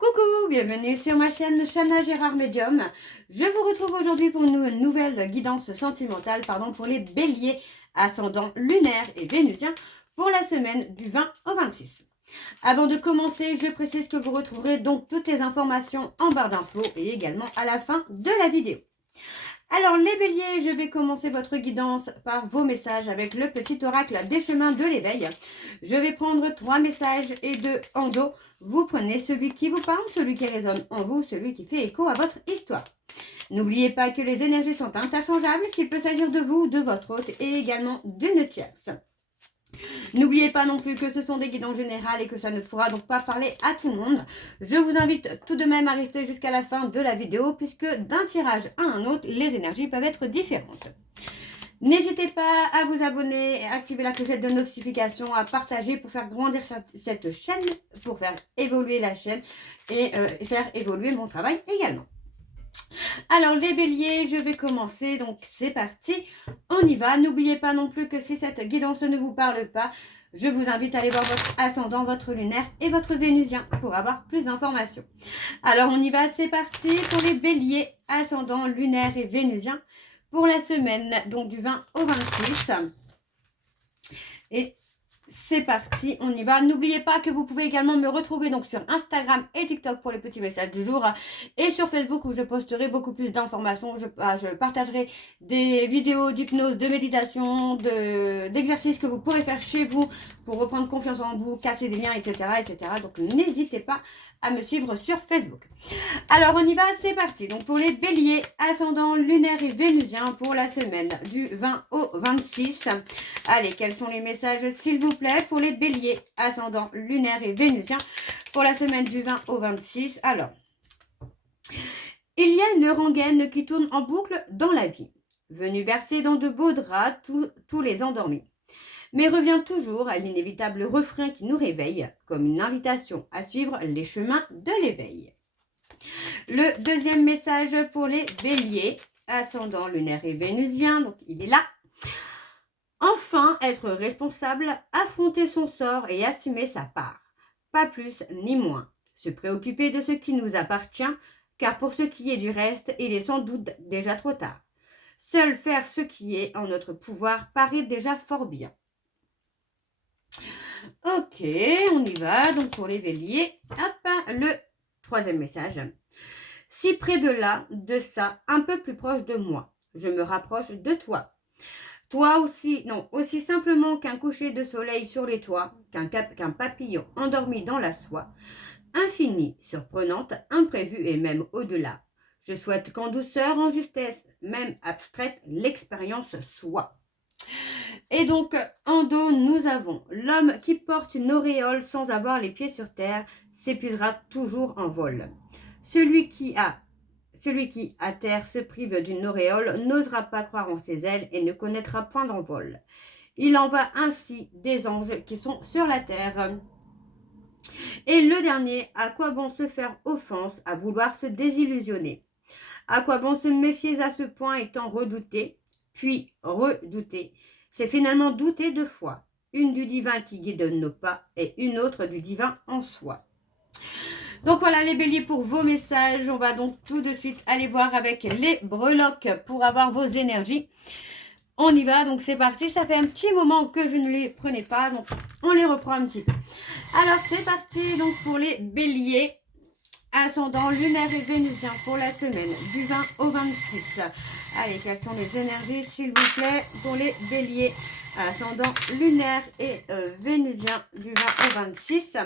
Coucou, bienvenue sur ma chaîne Chana Gérard Medium. Je vous retrouve aujourd'hui pour une nouvelle guidance sentimentale pour les béliers, ascendant lunaire et vénusien pour la semaine du 20 au 26. Avant de commencer, je précise que vous retrouverez donc toutes les informations en barre d'infos et également à la fin de la vidéo. Alors les béliers, je vais commencer votre guidance par vos messages avec le petit oracle des chemins de l'éveil. Je vais prendre 3 messages et 2 en dos. Vous prenez celui qui vous parle, celui qui résonne en vous, celui qui fait écho à votre histoire. N'oubliez pas que les énergies sont interchangeables, qu'il peut s'agir de vous, de votre hôte et également d'une tierce. N'oubliez pas non plus que ce sont des guidances générales et que ça ne pourra donc pas parler à tout le monde. Je vous invite tout de même à rester jusqu'à la fin de la vidéo puisque d'un tirage à un autre, les énergies peuvent être différentes. N'hésitez pas à vous abonner, à activer la clochette de notification, à partager pour faire grandir cette chaîne, pour faire évoluer la chaîne et faire évoluer mon travail également. Alors les béliers, je vais commencer, donc c'est parti, on y va. N'oubliez pas non plus que si cette guidance ne vous parle pas, je vous invite à aller voir votre ascendant, votre lunaire et votre vénusien pour avoir plus d'informations. Alors on y va, c'est parti pour les béliers, ascendant, lunaire et vénusien pour la semaine donc du 20 au 26. Et c'est parti, on y va. N'oubliez pas que vous pouvez également me retrouver donc sur Instagram et TikTok pour les petits messages du jour et sur Facebook où je posterai beaucoup plus d'informations. Je partagerai des vidéos d'hypnose, de méditation, d'exercices que vous pourrez faire chez vous pour reprendre confiance en vous, casser des liens, etc. etc. Donc n'hésitez pas à me suivre sur Facebook. Alors on y va, c'est parti. Donc pour les béliers, ascendant, lunaire et vénusien pour la semaine du 20 au 26. Allez, quels sont les messages s'il vous plaît pour les béliers, ascendant, lunaire et vénusien pour la semaine du 20 au 26. Alors, il y a une rengaine qui tourne en boucle dans la vie, venue bercer dans de beaux draps tous les endormis, mais revient toujours à l'inévitable refrain qui nous réveille, comme une invitation à suivre les chemins de l'éveil. Le deuxième message pour les béliers, ascendant, lunaire et vénusien, donc il est là. Enfin, être responsable, affronter son sort et assumer sa part. Pas plus ni moins. Se préoccuper de ce qui nous appartient, car pour ce qui est du reste, il est sans doute déjà trop tard. Seul faire ce qui est en notre pouvoir paraît déjà fort bien. Ok, on y va. Donc pour les béliers, hop, le troisième message. Si près de là, de ça, un peu plus proche de moi, je me rapproche de toi. Toi aussi, non, aussi simplement qu'un coucher de soleil sur les toits, qu'un papillon endormi dans la soie, infinie, surprenante, imprévue et même au-delà. Je souhaite qu'en douceur, en justesse, même abstraite, l'expérience soit. Et donc, en dos, nous avons l'homme qui porte une auréole sans avoir les pieds sur terre, s'épuisera toujours en vol. Celui qui, à terre, se prive d'une auréole, n'osera pas croire en ses ailes et ne connaîtra point d'envol. Il en va ainsi des anges qui sont sur la terre. Et le dernier, à quoi bon se faire offense à vouloir se désillusionner? À quoi bon se méfier à ce point étant redouté, puis redouté? C'est finalement douter deux fois, une du divin qui guide nos pas et une autre du divin en soi. Donc voilà les béliers pour vos messages. On va donc tout de suite aller voir avec les breloques pour avoir vos énergies. On y va, donc c'est parti. Ça fait un petit moment que je ne les prenais pas, donc on les reprend un petit peu. Alors c'est parti donc pour les béliers, ascendant, lunaire et vénusien pour la semaine du 20 au 26. Allez, quelles sont les énergies s'il vous plaît pour les béliers, ascendant, lunaire et vénusien du 20 au 26.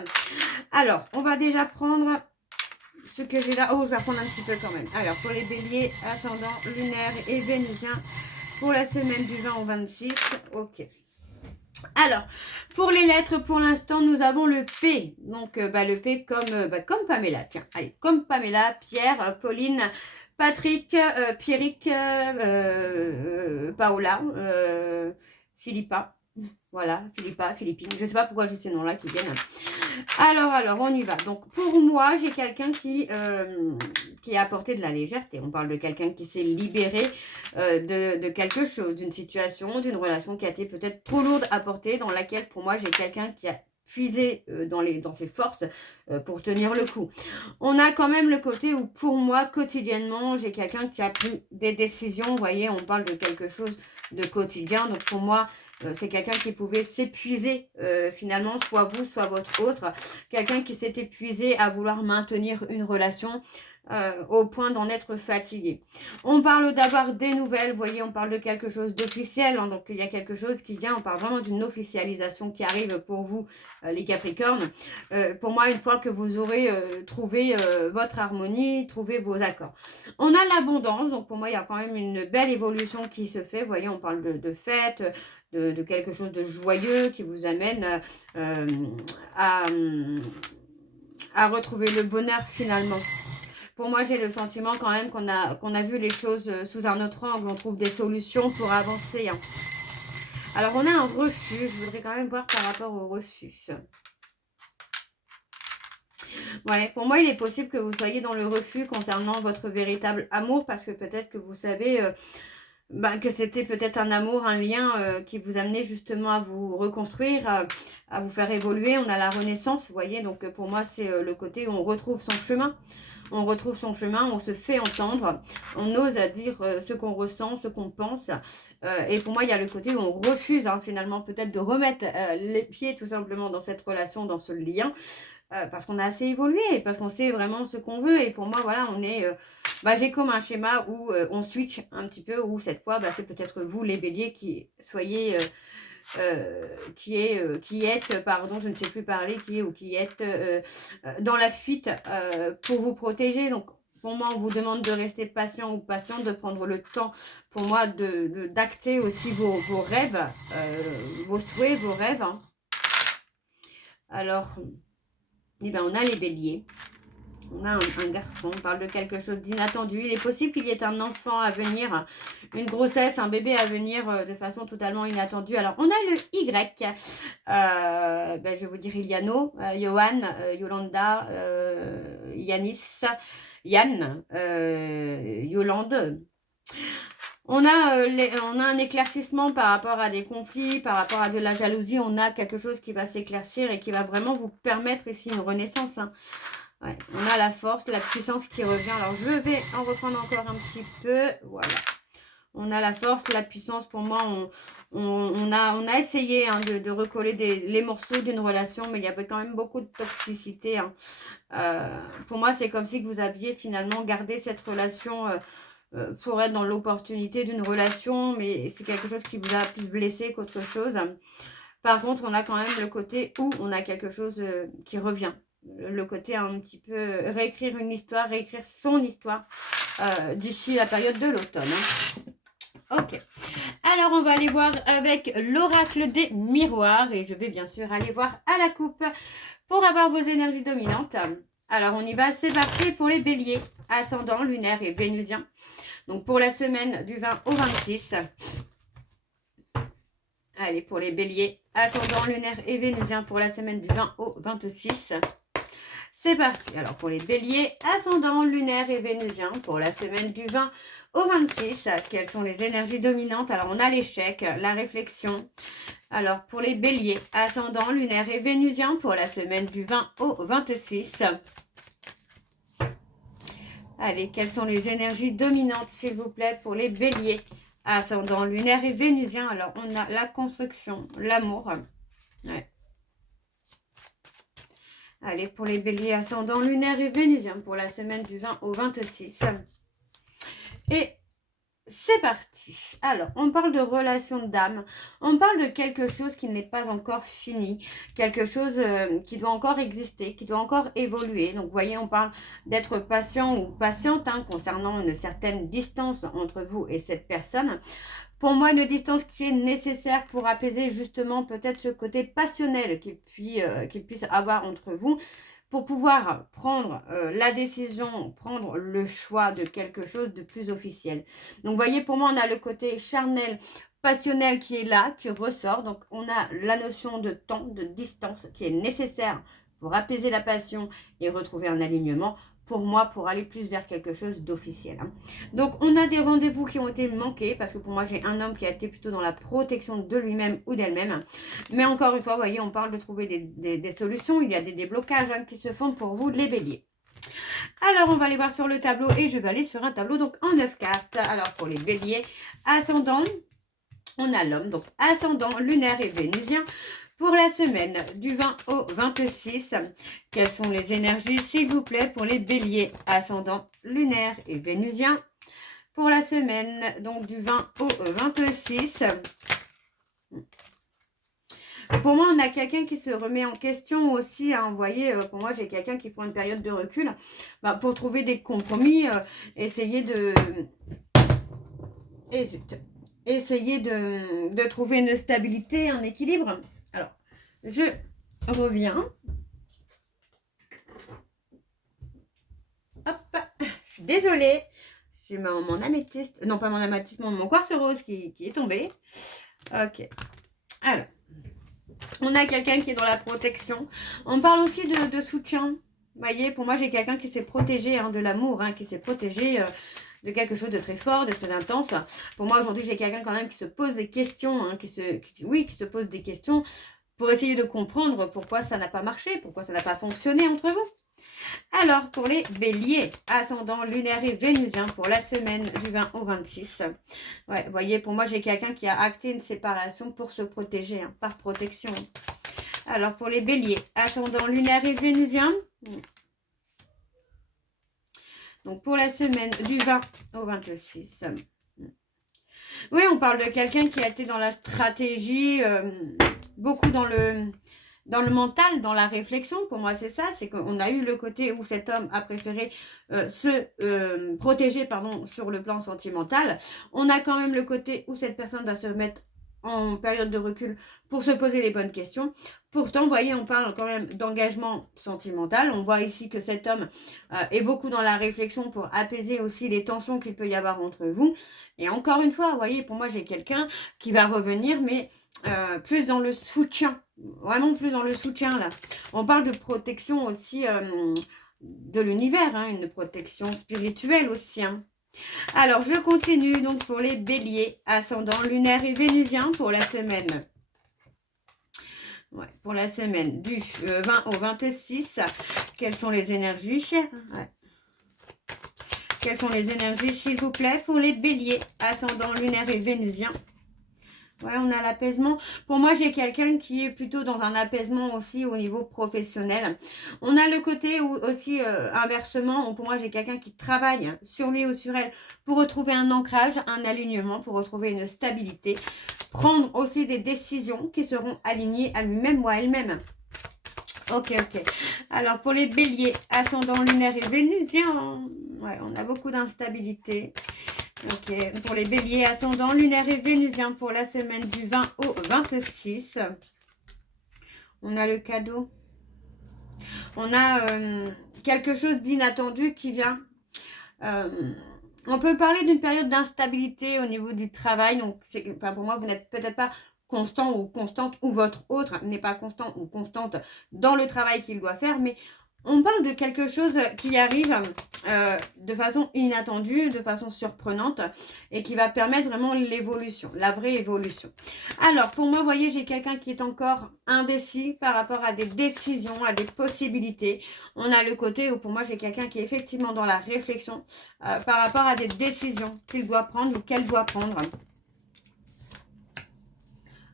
Alors, on va déjà prendre ce que j'ai là. Oh, je vais prendre un petit peu quand même. Alors, pour les béliers, ascendant, lunaire et vénusien pour la semaine du 20 au 26. Ok. Alors, pour les lettres, pour l'instant, nous avons le P. Donc, le P comme Pamela. Tiens, allez, comme Pamela, Pierre, Pauline, Patrick, Pierrick, Paola, Philippa. Voilà, Philippa, Philippine. Je ne sais pas pourquoi j'ai ces noms-là qui viennent. Alors, on y va. Donc, pour moi, j'ai quelqu'un qui a apporté de la légèreté. On parle de quelqu'un qui s'est libéré de quelque chose, d'une situation, d'une relation qui a été peut-être trop lourde à porter, dans laquelle, pour moi, j'ai quelqu'un qui a puiser dans ses forces pour tenir le coup. On a quand même le côté où pour moi quotidiennement j'ai quelqu'un qui a pris des décisions. Vous voyez, on parle de quelque chose de quotidien. Donc pour moi c'est quelqu'un qui pouvait s'épuiser finalement, soit vous, soit votre autre. Quelqu'un qui s'est épuisé à vouloir maintenir une relation au point d'en être fatigué. On parle d'avoir des nouvelles, vous voyez, on parle de quelque chose d'officiel, hein, donc il y a quelque chose qui vient, on parle vraiment d'une officialisation qui arrive pour vous, les Capricornes. Pour moi, une fois que vous aurez trouvé votre harmonie, trouvé vos accords. On a l'abondance, donc pour moi, il y a quand même une belle évolution qui se fait, vous voyez, on parle de fête, de quelque chose de joyeux qui vous amène à retrouver le bonheur finalement. Pour moi, j'ai le sentiment quand même qu'on a vu les choses sous un autre angle. On trouve des solutions pour avancer. Hein. Alors, on a un refus. Je voudrais quand même voir par rapport au refus. Ouais, pour moi, il est possible que vous soyez dans le refus concernant votre véritable amour. Parce que peut-être que vous savez que c'était peut-être un amour, un lien qui vous amenait justement à vous reconstruire, à vous faire évoluer. On a la renaissance, vous voyez. Donc, pour moi, c'est le côté où on retrouve son chemin. On retrouve son chemin, on se fait entendre, on ose à dire ce qu'on ressent, ce qu'on pense. Et pour moi, il y a le côté où on refuse finalement peut-être de remettre les pieds tout simplement dans cette relation, dans ce lien. Parce qu'on a assez évolué, parce qu'on sait vraiment ce qu'on veut. Et pour moi, voilà, on est... j'ai comme un schéma où on switch un petit peu, où cette fois, c'est peut-être vous, les béliers, qui soyez... qui êtes, pardon, je ne sais plus parler, qui êtes dans la fuite pour vous protéger. Donc, pour moi, on vous demande de rester patient ou patiente, de prendre le temps, pour moi, d'acter aussi vos rêves, vos souhaits, vos rêves. Hein. Alors, on a les béliers. On a un garçon, on parle de quelque chose d'inattendu. Il est possible qu'il y ait un enfant à venir, une grossesse, un bébé à venir de façon totalement inattendue. Alors, on a le Y. Je vais vous dire Iliano, Johan, Yolanda, Yanis, Yann, Yolande. On a un éclaircissement par rapport à des conflits, par rapport à de la jalousie. On a quelque chose qui va s'éclaircir et qui va vraiment vous permettre ici une renaissance. Hein. Ouais, on a la force, la puissance qui revient. Alors, je vais en reprendre encore un petit peu. Voilà. On a la force, la puissance. Pour moi, on a essayé de recoller les morceaux d'une relation, mais il y avait quand même beaucoup de toxicité. Hein. Pour moi, c'est comme si vous aviez finalement gardé cette relation pour être dans l'opportunité d'une relation, mais c'est quelque chose qui vous a plus blessé qu'autre chose. Par contre, on a quand même le côté où on a quelque chose qui revient. Le côté un petit peu réécrire une histoire, réécrire son histoire d'ici la période de l'automne. Hein. Ok. Alors, on va aller voir avec l'oracle des miroirs. Et je vais bien sûr aller voir à la coupe pour avoir vos énergies dominantes. Alors, on y va. C'est parti pour les béliers, ascendant, lunaire et vénusien. Donc, pour la semaine du 20 au 26. Allez, pour les béliers, ascendant, lunaire et vénusien pour la semaine du 20 au 26. C'est parti. Alors, pour les béliers, ascendant, lunaire et vénusien pour la semaine du 20 au 26. Quelles sont les énergies dominantes? Alors, on a l'échec, la réflexion. Alors, pour les béliers, ascendant, lunaire et vénusien pour la semaine du 20 au 26. Allez, quelles sont les énergies dominantes, s'il vous plaît, pour les béliers, ascendant, lunaire et vénusien? Alors, on a la construction, l'amour. Ouais. Allez, pour les béliers, ascendant, lunaire et vénusien pour la semaine du 20 au 26. Et c'est parti. Alors, on parle de relation d'âme. On parle de quelque chose qui n'est pas encore fini. Quelque chose qui doit encore exister, qui doit encore évoluer. Donc, vous voyez, on parle d'être patient ou patiente concernant une certaine distance entre vous et cette personne. Pour moi, une distance qui est nécessaire pour apaiser justement peut-être ce côté passionnel qu'il puisse avoir entre vous, pour pouvoir prendre la décision, prendre le choix de quelque chose de plus officiel. Donc, vous voyez, pour moi, on a le côté charnel, passionnel qui est là, qui ressort. Donc, on a la notion de temps, de distance qui est nécessaire pour apaiser la passion et retrouver un alignement. pour moi, pour aller plus vers quelque chose d'officiel. Hein. Donc, on a des rendez-vous qui ont été manqués, parce que pour moi, j'ai un homme qui a été plutôt dans la protection de lui-même ou d'elle-même. Mais encore une fois, vous voyez, on parle de trouver des solutions. Il y a des déblocages hein, qui se font pour vous, les béliers. Alors, on va aller voir sur le tableau et je vais aller sur un tableau donc en 9 cartes. Alors, pour les béliers, ascendant, on a l'homme, donc ascendant, lunaire et vénusien. Pour la semaine du 20 au 26, quelles sont les énergies, s'il vous plaît, pour les béliers, ascendant, lunaire et vénusien. Pour la semaine, donc du 20 au 26, pour moi, on a quelqu'un qui se remet en question aussi. Hein, vous voyez, pour moi, j'ai quelqu'un qui prend une période de recul pour trouver des compromis, essayer de... Essayer de trouver une stabilité, un équilibre. Alors, je reviens. Hop, je suis désolée. J'ai mon améthyste, non pas mon améthyste, mon quartz rose qui est tombé. Ok. Alors, on a quelqu'un qui est dans la protection. On parle aussi de soutien. Vous voyez, pour moi, j'ai quelqu'un qui s'est protégé hein, de l'amour, hein, qui s'est protégé de quelque chose de très fort, de très intense. Pour moi, aujourd'hui, j'ai quelqu'un quand même qui se pose des questions, hein, qui se pose des questions pour essayer de comprendre pourquoi ça n'a pas marché, pourquoi ça n'a pas fonctionné entre vous. Alors, pour les béliers, ascendant, lunaire et vénusien, pour la semaine du 20 au 26. Ouais, vous voyez, pour moi, j'ai quelqu'un qui a acté une séparation pour se protéger, hein, par protection. Alors, pour les béliers, ascendant, lunaire et vénusien. Donc, pour la semaine du 20 au 26. Oui, on parle de quelqu'un qui a été dans la stratégie, beaucoup dans le mental, dans la réflexion. Pour moi, c'est ça. C'est qu'on a eu le côté où cet homme a préféré se protéger sur le plan sentimental. On a quand même le côté où cette personne va se mettre en période de recul pour se poser les bonnes questions. Pourtant, vous voyez, on parle quand même d'engagement sentimental. On voit ici que cet homme est beaucoup dans la réflexion pour apaiser aussi les tensions qu'il peut y avoir entre vous. Et encore une fois, vous voyez, pour moi, j'ai quelqu'un qui va revenir, mais plus dans le soutien. Vraiment plus dans le soutien, là. On parle de protection aussi de l'univers, hein, une protection spirituelle aussi, hein. Alors, je continue donc pour les béliers, ascendant, lunaire et vénusien pour la semaine. Ouais, pour la semaine du 20 au 26, quelles sont les énergies? Ouais. Quelles sont les énergies, s'il vous plaît, pour les béliers, ascendant, lunaire et vénusien? Ouais, on a l'apaisement. Pour moi, j'ai quelqu'un qui est plutôt dans un apaisement aussi au niveau professionnel. On a le côté où aussi, inversement, où pour moi, j'ai quelqu'un qui travaille sur lui ou sur elle pour retrouver un ancrage, un alignement, pour retrouver une stabilité. Prendre aussi des décisions qui seront alignées à lui-même ou à elle-même. Ok. Alors, pour les béliers, ascendant, lunaire et vénusien, ouais, on a beaucoup d'instabilité. Ok, pour les béliers, ascendant, lunaire et vénusien pour la semaine du 20 au 26. On a le cadeau. On a quelque chose d'inattendu qui vient. On peut parler d'une période d'instabilité au niveau du travail. Donc, pour moi, vous n'êtes peut-être pas constant ou constante, ou votre autre n'est pas constant ou constante dans le travail qu'il doit faire, mais on parle de quelque chose qui arrive de façon inattendue, de façon surprenante et qui va permettre vraiment l'évolution, la vraie évolution. Alors, pour moi, vous voyez, j'ai quelqu'un qui est encore indécis par rapport à des décisions, à des possibilités. On a le côté où pour moi, j'ai quelqu'un qui est effectivement dans la réflexion par rapport à des décisions qu'il doit prendre ou qu'elle doit prendre.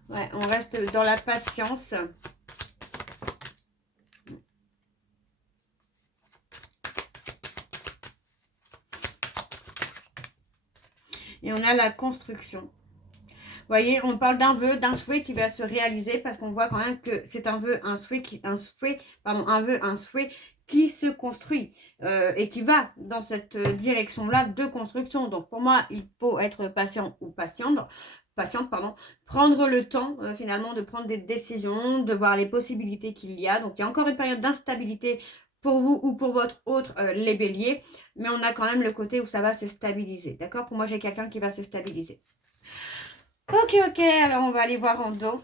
Ouais, on reste dans la patience. Et on a la construction. Vous voyez, on parle d'un vœu, d'un souhait qui va se réaliser parce qu'on voit quand même que c'est un vœu, un souhait qui se construit et qui va dans cette direction-là de construction. Donc pour moi, il faut être patient ou patiente, prendre le temps finalement de prendre des décisions, de voir les possibilités qu'il y a. Donc il y a encore une période d'instabilité pour vous ou pour votre autre, les béliers. Mais on a quand même le côté où ça va se stabiliser. D'accord? Pour moi, j'ai quelqu'un qui va se stabiliser. Ok. Alors, on va aller voir en dos.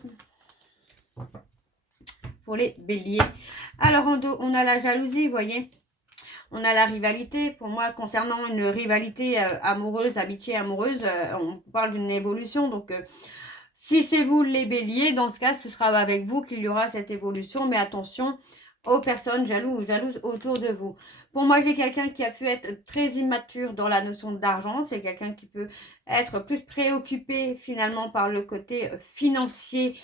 Pour les béliers. Alors, en dos, on a la jalousie, vous voyez. On a la rivalité. Pour moi, concernant une rivalité amoureuse, amitié amoureuse, on parle d'une évolution. Donc, si c'est vous les béliers, dans ce cas, ce sera avec vous qu'il y aura cette évolution. Mais attention aux personnes jaloux ou jalouses autour de vous. Pour moi, j'ai quelqu'un qui a pu être très immature dans la notion d'argent. C'est quelqu'un qui peut être plus préoccupé finalement par le côté financier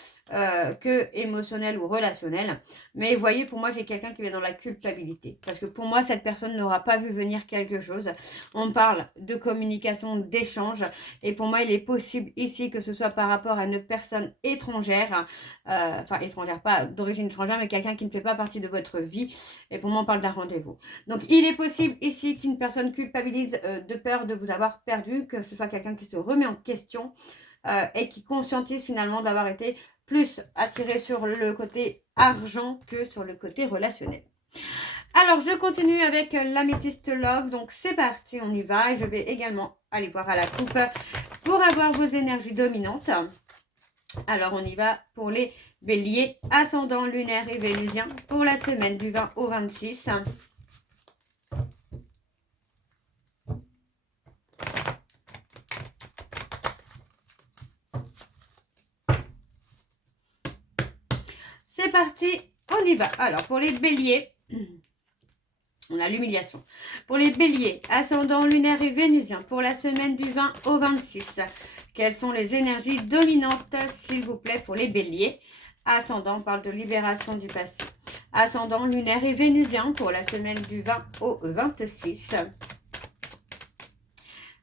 que émotionnel ou relationnel. Mais vous voyez, pour moi, j'ai quelqu'un qui est dans la culpabilité. Parce que pour moi, cette personne n'aura pas vu venir quelque chose. On parle de communication, d'échange. Et pour moi, il est possible ici que ce soit par rapport à une personne étrangère. Enfin, étrangère, pas d'origine étrangère, mais quelqu'un qui ne fait pas partie de votre vie. Et pour moi, on parle d'un rendez-vous. Donc, il est possible ici qu'une personne culpabilise de peur de vous avoir perdu, que ce soit quelqu'un qui se remet en question et qui conscientise finalement d'avoir été plus attiré sur le côté argent que sur le côté relationnel. Alors, je continue avec l'améthyste love. Donc, c'est parti, on y va. Et je vais également aller voir à la coupe pour avoir vos énergies dominantes. Alors, on y va pour les béliers, ascendant lunaire et vénusien pour la semaine du 20 au 26. C'est parti, on y va. Alors, pour les béliers, on a l'humiliation. Pour les béliers, ascendant lunaire et vénusien, pour la semaine du 20 au 26, quelles sont les énergies dominantes, s'il vous plaît, pour les béliers? Ascendant, on parle de libération du passé. Ascendant lunaire et vénusien, pour la semaine du 20 au 26.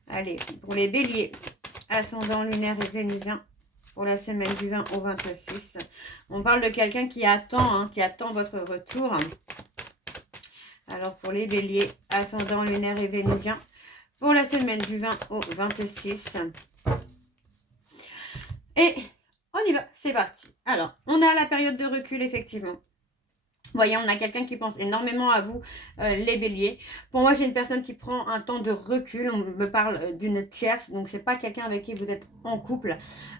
Allez, pour les béliers, ascendant lunaire et vénusien, pour la semaine du 20 au 26. On parle de quelqu'un qui attend votre retour. Alors, pour les béliers, ascendant lunaire et vénusien, pour la semaine du 20 au 26. Et on y va, c'est parti. Alors, on a la période de recul, effectivement. Vous voyez, on a quelqu'un qui pense énormément à vous, les béliers. Pour moi, j'ai une personne qui prend un temps de recul. On me parle d'une tierce, donc c'est pas quelqu'un avec qui vous êtes en couple.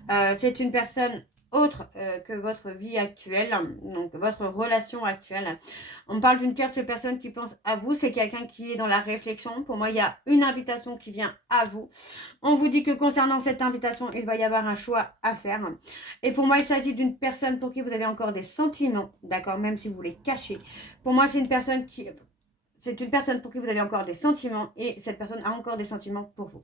C'est une personne autre que votre vie actuelle, donc votre relation actuelle. On parle d'une tierce personne qui pense à vous. C'est quelqu'un qui est dans la réflexion. Pour moi, il y a une invitation qui vient à vous. On vous dit que concernant cette invitation, il va y avoir un choix à faire. Et pour moi, il s'agit d'une personne pour qui vous avez encore des sentiments, d'accord, même si vous les cachez. Pour moi, c'est une personne pour qui vous avez encore des sentiments et cette personne a encore des sentiments pour vous.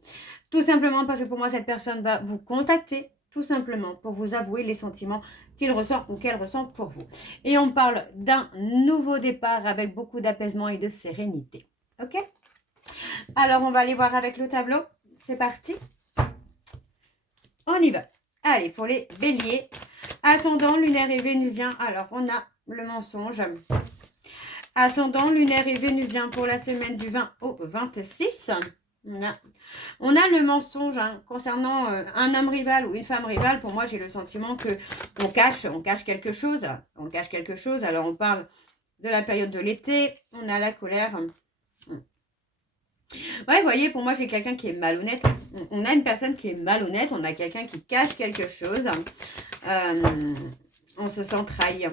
Tout simplement parce que pour moi, cette personne va vous contacter tout simplement pour vous avouer les sentiments qu'il ressent ou qu'elle ressent pour vous. Et on parle d'un nouveau départ avec beaucoup d'apaisement et de sérénité. Ok? Alors, on va aller voir avec le tableau. C'est parti. On y va. Allez, pour les béliers, ascendant, lunaire et vénusien. Alors, on a le mensonge. Ascendant, lunaire et vénusien pour la semaine du 20 au 26. On a le mensonge concernant un homme rival ou une femme rivale. Pour moi, j'ai le sentiment que on cache quelque chose. On cache quelque chose. Alors, on parle de la période de l'été. On a la colère. Ouais, vous voyez, pour moi, j'ai quelqu'un qui est malhonnête. On a une personne qui est malhonnête. On a quelqu'un qui cache quelque chose. On se sent trahi.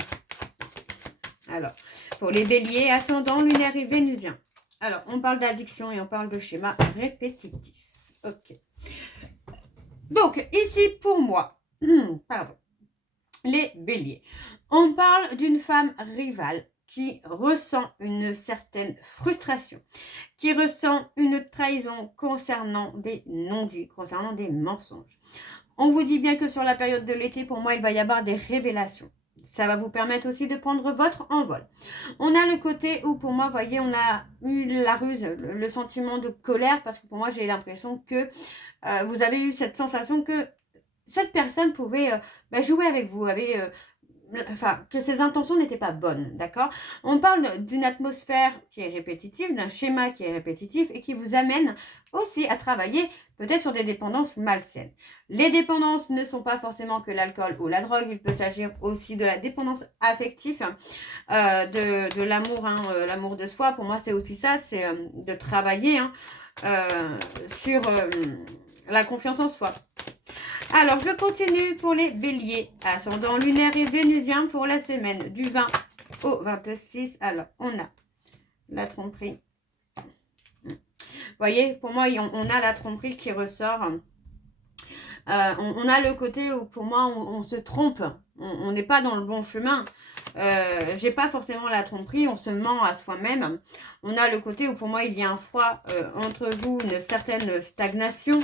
Alors, pour les béliers, ascendant, lunaire et vénusien. Alors, on parle d'addiction et on parle de schéma répétitif. Ok. Donc, ici, pour moi, les béliers. On parle d'une femme rivale qui ressent une certaine frustration, qui ressent une trahison concernant des non-dits, concernant des mensonges. On vous dit bien que sur la période de l'été, pour moi, il va y avoir des révélations. Ça va vous permettre aussi de prendre votre envol. On a le côté où, pour moi, vous voyez, on a eu la ruse, le sentiment de colère, parce que pour moi, j'ai l'impression que vous avez eu cette sensation que cette personne pouvait jouer avec vous, que ses intentions n'étaient pas bonnes, d'accord? On parle d'une atmosphère qui est répétitive, d'un schéma qui est répétitif et qui vous amène aussi à travailler peut-être sur des dépendances malsaines. Les dépendances ne sont pas forcément que l'alcool ou la drogue, il peut s'agir aussi de la dépendance affective, de l'amour, l'amour de soi. Pour moi, c'est aussi ça, c'est de travailler sur la confiance en soi. Alors, je continue pour les béliers, ascendant lunaire et vénusien pour la semaine du 20 au 26. Alors, on a la tromperie, voyez, pour moi, on a la tromperie qui ressort. On a le côté où pour moi on se trompe, on n'est pas dans le bon chemin. J'ai pas forcément la tromperie, on se ment à soi-même. On a le côté où pour moi il y a un froid entre vous, une certaine stagnation.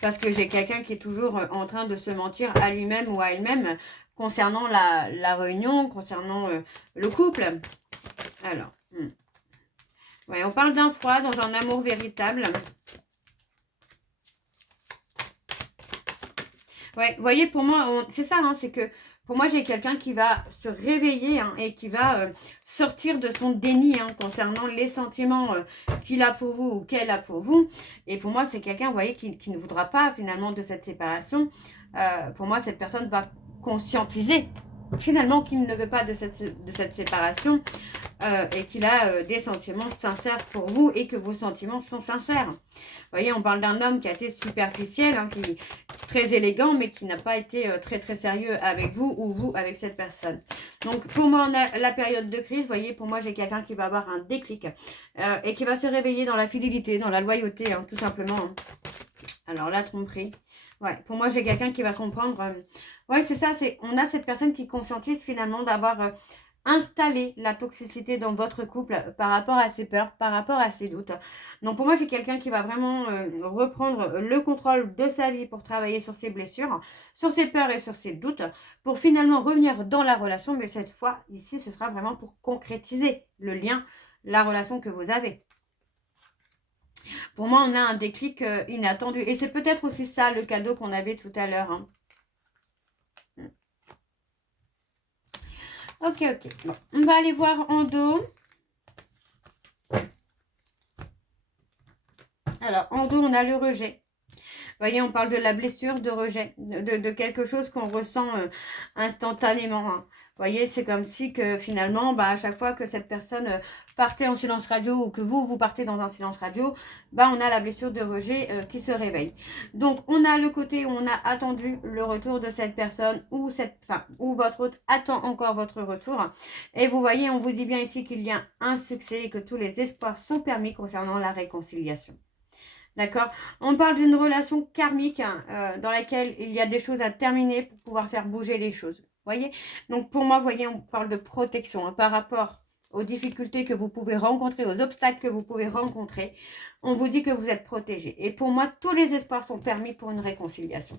Parce que j'ai quelqu'un qui est toujours en train de se mentir à lui-même ou à elle-même concernant la réunion, concernant le couple. Alors, ouais, on parle d'un froid dans un amour véritable. Ouais, vous voyez, pour moi, c'est ça, hein, c'est que pour moi, j'ai quelqu'un qui va se réveiller hein, et qui va sortir de son déni hein, concernant les sentiments qu'il a pour vous ou qu'elle a pour vous. Et pour moi, c'est quelqu'un, vous voyez, qui ne voudra pas finalement de cette séparation. Pour moi, cette personne va conscientiser finalement qu'il ne veut pas de cette séparation et qu'il a des sentiments sincères pour vous et que vos sentiments sont sincères. Vous voyez, on parle d'un homme qui a été superficiel, hein, qui est très élégant, mais qui n'a pas été très très sérieux avec vous ou vous avec cette personne. Donc pour moi, on a la période de crise. Vous voyez, pour moi, j'ai quelqu'un qui va avoir un déclic et qui va se réveiller dans la fidélité, dans la loyauté, hein, tout simplement. Hein. Alors la tromperie. Ouais, pour moi, j'ai quelqu'un qui va comprendre. Ouais, c'est ça. On a cette personne qui conscientise finalement d'avoir installé la toxicité dans votre couple par rapport à ses peurs, par rapport à ses doutes. Donc pour moi, j'ai quelqu'un qui va vraiment reprendre le contrôle de sa vie pour travailler sur ses blessures, sur ses peurs et sur ses doutes, pour finalement revenir dans la relation. Mais cette fois, ici, ce sera vraiment pour concrétiser le lien, la relation que vous avez. Pour moi, on a un déclic inattendu. Et c'est peut-être aussi ça le cadeau qu'on avait tout à l'heure. Hein. Ok. Bon, on va aller voir en dos. Alors, en dos, on a le rejet. Vous voyez, on parle de la blessure, de rejet, de quelque chose qu'on ressent instantanément. Hein. Vous voyez, c'est comme si que finalement, à chaque fois que cette personne partait en silence radio ou que vous partez dans un silence radio, on a la blessure de rejet qui se réveille. Donc, on a le côté où on a attendu le retour de cette personne ou votre hôte attend encore votre retour. Et vous voyez, on vous dit bien ici qu'il y a un succès et que tous les espoirs sont permis concernant la réconciliation. D'accord? On parle d'une relation karmique dans laquelle il y a des choses à terminer pour pouvoir faire bouger les choses. Voyez? Donc pour moi, vous voyez, on parle de protection hein, par rapport aux difficultés que vous pouvez rencontrer, aux obstacles que vous pouvez rencontrer. On vous dit que vous êtes protégé. Et pour moi, tous les espoirs sont permis pour une réconciliation.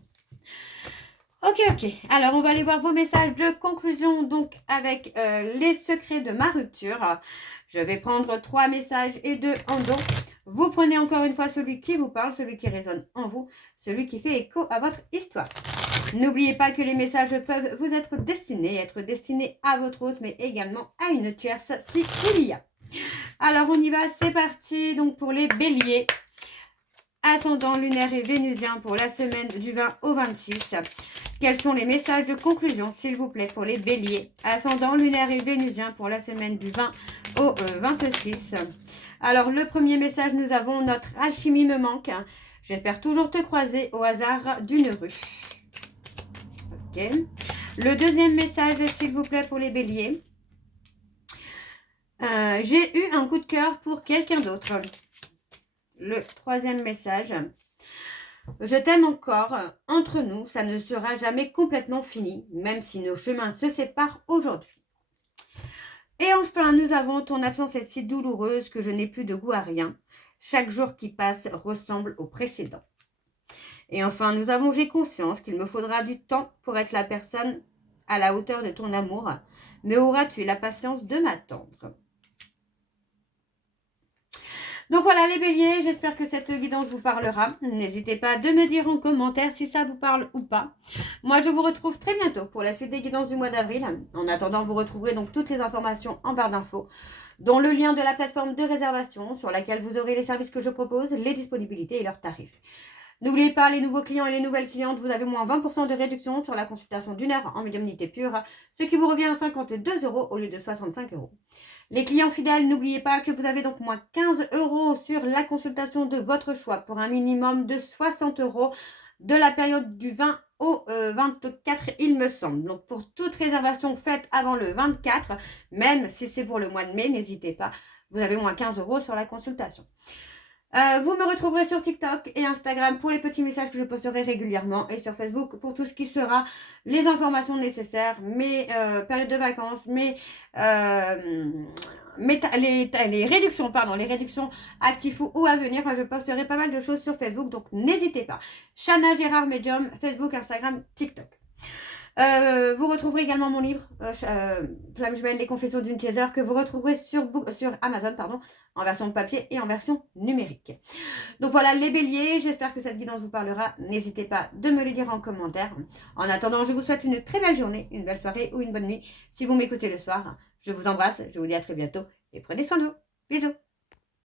Ok. Alors, on va aller voir vos messages de conclusion donc avec les secrets de ma rupture. Je vais prendre 3 messages et 2 en dos. Vous prenez encore une fois celui qui vous parle, celui qui résonne en vous, celui qui fait écho à votre histoire. N'oubliez pas que les messages peuvent vous être destinés à votre hôte, mais également à une tierce si il y a. Alors, on y va, c'est parti. Donc, pour les béliers, ascendant lunaire et vénusien pour la semaine du 20 au 26. Quels sont les messages de conclusion, s'il vous plaît, pour les béliers, ascendant lunaire et vénusien pour la semaine du 20 au 26. Alors, le premier message, nous avons notre alchimie me manque. J'espère toujours te croiser au hasard d'une rue. Ok. Le deuxième message, s'il vous plaît, pour les béliers. J'ai eu un coup de cœur pour quelqu'un d'autre. Le troisième message. Je t'aime encore. Entre nous, ça ne sera jamais complètement fini, même si nos chemins se séparent aujourd'hui. Et enfin, nous avons ton absence est si douloureuse que je n'ai plus de goût à rien. Chaque jour qui passe ressemble au précédent. Et enfin, nous avons j'ai conscience qu'il me faudra du temps pour être la personne à la hauteur de ton amour. Mais auras-tu la patience de m'attendre? Donc voilà les béliers, j'espère que cette guidance vous parlera. N'hésitez pas de me dire en commentaire si ça vous parle ou pas. Moi je vous retrouve très bientôt pour la suite des guidances du mois d'avril. En attendant, vous retrouverez donc toutes les informations en barre d'infos, dont le lien de la plateforme de réservation sur laquelle vous aurez les services que je propose, les disponibilités et leurs tarifs. N'oubliez pas, les nouveaux clients et les nouvelles clientes, vous avez moins 20% de réduction sur la consultation d'1 heure en médiumnité pure, ce qui vous revient à 52 € au lieu de 65 €. Les clients fidèles, n'oubliez pas que vous avez donc moins 15 € sur la consultation de votre choix pour un minimum de 60 € de la période du 20 au 24, il me semble. Donc pour toute réservation faite avant le 24, même si c'est pour le mois de mai, n'hésitez pas, vous avez moins 15 € sur la consultation. Vous me retrouverez sur TikTok et Instagram pour les petits messages que je posterai régulièrement et sur Facebook pour tout ce qui sera les informations nécessaires, mes périodes de vacances, les réductions, pardon, les réductions actives ou à venir. Enfin, je posterai pas mal de choses sur Facebook, donc n'hésitez pas. Chana Gérard Medium, Facebook, Instagram, TikTok. Vous retrouverez également mon livre, Flamme Jumelle, les confessions d'une teaser, que vous retrouverez sur Amazon, pardon, en version papier et en version numérique. Donc voilà les béliers, j'espère que cette guidance vous parlera. N'hésitez pas de me le dire en commentaire. En attendant, je vous souhaite une très belle journée, une belle soirée ou une bonne nuit. Si vous m'écoutez le soir, je vous embrasse, je vous dis à très bientôt et prenez soin de vous. Bisous.